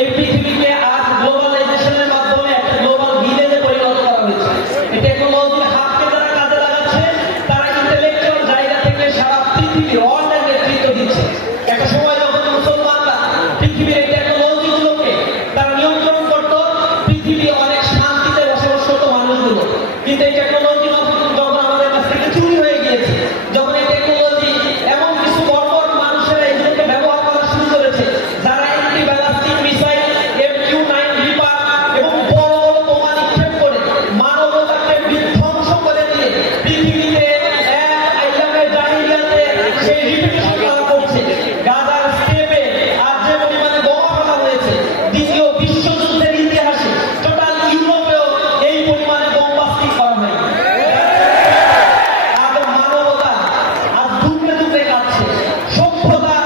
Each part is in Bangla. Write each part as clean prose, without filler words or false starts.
এই পৃথিবীকে আজ গ্লোবালাইজেশনের মাধ্যমে একটা গ্লোবাল ভিলেজে পরিণত করা হয়েছে। এই টেকনোলজির হাতকে যারা কাজে লাগাচ্ছে তারা ইন্টেলেকচুয়াল জায়গা থেকে সারা পৃথিবী অনলাইন নেতৃত্ব দিচ্ছে। একটা সময় যখন মুসলমানরা পৃথিবীর এই টেকনোলজিগুলোকে তারা নিয়ন্ত্রণ করত, পৃথিবী অনেক শান্তিতে বসবাস করতো মানুষগুলো। কিন্তু এই টেকনোলজি যখন আমাদের কাছ থেকে চুরি হয়ে গিয়েছে, যখন এই টেকনোলজি এমন কিছু বর্বর মানুষেরা এগুলোকে ব্যবহার করা শুরু করেছে, যারা একটি ব্যালাস্টিক মিসাইল MQ-9 রিপার এবং বড় বড় বোমা নিক্ষেপ করে মানবতাকে বিধ্বংস করে দিয়ে পৃথিবীতে এক আইয়ামে জাহিলিয়াতে সেই রিপিটেশন করা করছে। গাজার স্টেপে আর যে পরিমাণে বোমা ফেলা হয়েছে, দ্বিতীয় বিশ্বযুদ্ধের ইতিহাসে টোটাল ইউরোপেও এই পরিমাণে বোম বাস্টিং করা হয়। আজ মানবতা আজ দুমড়ে দুমড়ে কাটছে। সভ্যতা,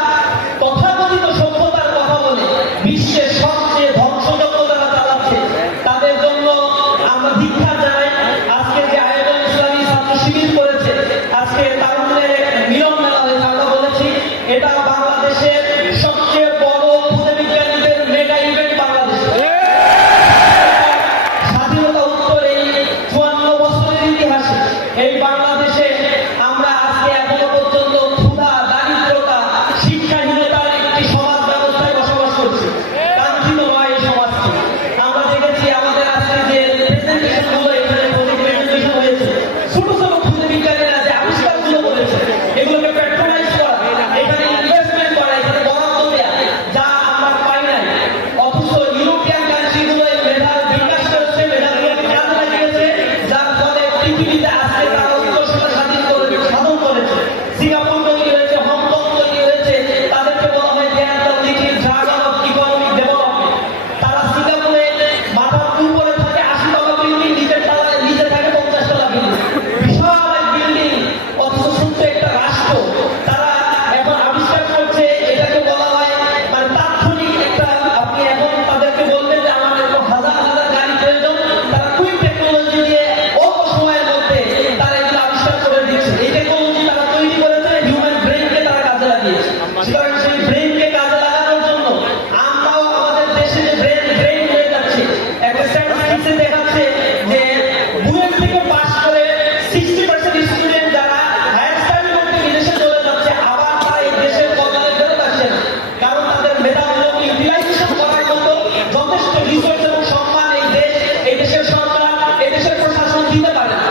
তথাকথিত সভ্যতার কথা বলে বিশ্বের সবচেয়ে ধ্বংসযজ্ঞ যারা চালাচ্ছে তাদের জন্য আমরা ধিক্কার জানাই। আজকে যে আয়োজন ইসলামী ছাত্র শিবির করেছে, আজকে তারুণ্যের মিলন মেলা হয়েছে, আমরা বলেছি এটা বাংলাদেশের সবচেয়ে বড় খুদে বিজ্ঞানীদের মেগা ইভেন্ট বাংলাদেশে। স্বাধীনতা উত্তর এই 54 বছরের ইতিহাসে এই বাংলাদেশে আমরা আজকে এখনো পর্যন্ত ক্ষুধা, দারিদ্রতা, শিক্ষাহীনতার একটি সমাজ ব্যবস্থায় বসবাস করছি। কাঙ্ক্ষিত নয় এই সমাজটি। আমরা দেখেছি আমাদের আজকে যে প্রেজেন্টেশনগুলো এখানে প্রেজেন্টেশন হয়েছে, ছোট ছোট খুদে বিজ্ঞানীরা যে আবিষ্কারগুলো করেছে এগুলোকে প্যাট্রোনাইজ করা, এখানে ইনভেস্টমেন্ট করা, এখানে বরাদ্দ দেয়া, যা আমরা পাই নাই। অথচ ইউরোপিয়ান কান্ট্রিগুলো এই মেধার বিকাশ করেছে, মেধাগুলোকে কাজে লাগিয়েছে, যার ফলে পৃথিবীতে আজকে তারা উৎকর্ষতা সাধন করেছে। সিঙ্গাপুর তৈরি হয়েছে, হংকং তৈরি হয়েছে, তাদেরকে বলা হয় they are the little dragon of economic development. তারা সিঙ্গাপুরে মাথার উপরে থাকে 80 তলা বিল্ডিং, নিচে থাকে 50 তলা বিল্ডিং, বিশাল এক বিল্ডিং, অথচ ছোট্ট একটা রাষ্ট্র। তারা এখন আবিষ্কার করছে, এটাকে বলা হয় মানে তাৎক্ষণিক একটা, আপনি এখন তাদেরকে বলবেন যে আমার এরকম হাজার হাজার গাড়ি প্রয়োজন, তারা কুইক টেকনোলজি দিয়ে অল্প সময়ের মধ্যে তারা এগুলো আবিষ্কার করে দিচ্ছে। এই টেকনোলজি তারা তৈরি করেছে, হিউম্যান ব্রেইনকে তারা কাজে লাগিয়েছে। সুতরাং সেই ব্রেইনকে কাজে লাগানোর জন্য আমরাও আমাদের দেশে যে ব্রেইন হয়ে যাচ্ছে, একটা স্ট্যাটিস্টিক্সে দেখাচ্ছে যে বুয়েট থেকে পাস করে 60% স্টুডেন্ট যারা হায়ার স্টাডি করতে বিদেশে চলে যাচ্ছে, আবার তারা এই দেশের কল্যাণে ফেরত আসছে না। কারণ তাদের মেধাগুলোকে ইউটিলাইজেশন করার মতো যথেষ্ট রিসোর্স এবং সম্মান এই দেশের সরকার, এই দেশের প্রশাসন দিতে পারে না।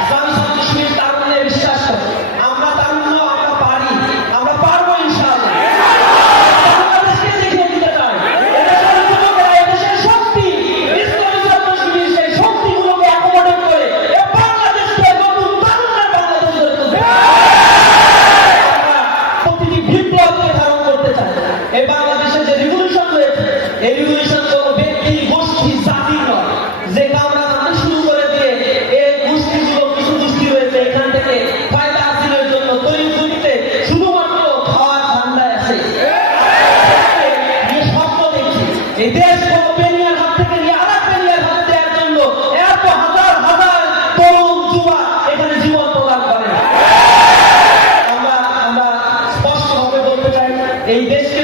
ইসলামী ছাত্র শিবির তারুণ্যে বিশ্বাস করে। আমরা তারুণ্য, আমরা পারি, আমরা পারবো ইনশাআল্লাহ। বাংলাদেশকে দেখিয়ে দিতে চাই এদেশের যুবকেরা, এদেশের শক্তি। ইসলামী ছাত্র শিবির সেই শক্তিগুলোকে অ্যাকোমোডেট করে এই বাংলাদেশকে নতুন তারুণ্যের বাংলাদেশ গড়ে তুলতে চাই। আমরা প্রতিটি বিপ্লবকে ধারণ করতে চাই। এই বাংলাদেশে যে রিভলিউশন হয়েছে, এই রিভলিউশন কোনো ব্যক্তি, গোষ্ঠী, জাতির নয়। যে কামরা জানতে শুরু করে দিয়ে এই গোষ্ঠীগুলো কিছু গোষ্ঠী রয়েছে, এখান থেকে ফায়দা হাসিলের জন্য তৈরি করতে শুধুমাত্র খাওয়ার ধান্দায় আছে। নিয়ে স্বপ্ন দেখছি এই দেশ কোনো পেনিয়ার হাত থেকে নিয়ে আর এক পেনিয়ার হাতে দেওয়ার জন্য এত হাজার হাজার তরুণ যুবা এখানে জীবন প্রদান করে। আমরা স্পষ্টভাবে বলতে চাই, এই দেশকে